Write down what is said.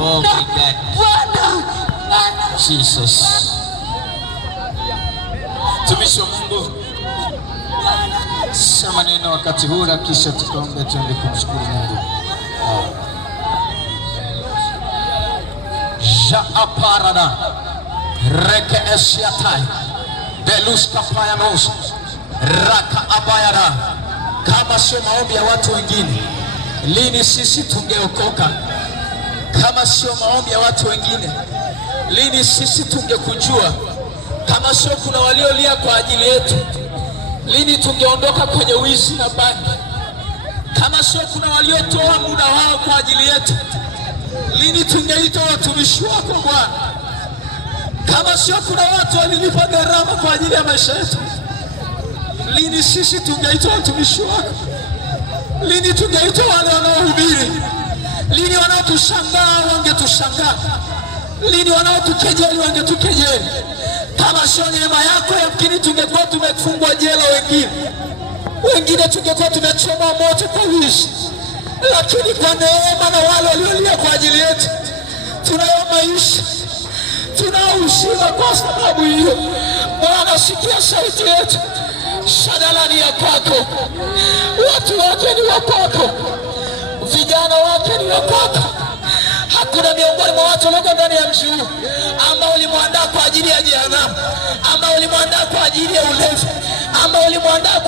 Oh my God. Jesus. Tumishi wa Mungu, sema neno wakati huu na kisha tukaombe tuende kumshukuru Mungu. Ja aparada reke esiatai belus kapaya nos raka abayada. Kama sio maombi ya watu wengine, lini sisi tungeokoka? Kama sio maombi ya watu wengine, lini sisi tungekujua? Kama sio kuna waliolia kwa ajili yetu, lini tungeondoka kwenye wizi na bangi? Kama sio kuna waliotoa muda wao kwa ajili yetu, lini tungeitwa watumishi wako Bwana? Kama sio kuna watu walilipa gharama kwa ajili ya maisha yetu, lini sisi tungeitwa watumishi wako? Lini tungeitwa wale wanaohubiri? Lini wanaotushangaa wangetushangaa? Lini wanaotukejeli wangetukejeli? Kama sio neema yako, yamkini tungekuwa tumefungwa jela, wengine tungekuwa tumechoma moto kwa wizi. Lakini kwa neema na wale waliolia kwa ajili yetu, tunayo maisha, tunao uzima kwa sababu hiyo. Bwana, sikia sauti yetu. Shadala ni ya kwako, watu wake ni wa kwako, vijana wake ni wa kwako. Hakuna miongoni mwa watu walioko ndani ya mji huu ambao ulimwandaa kwa ajili ya jehanamu, ambao ulimwandaa kwa ajili ya ulevi, ambao ulimwandaa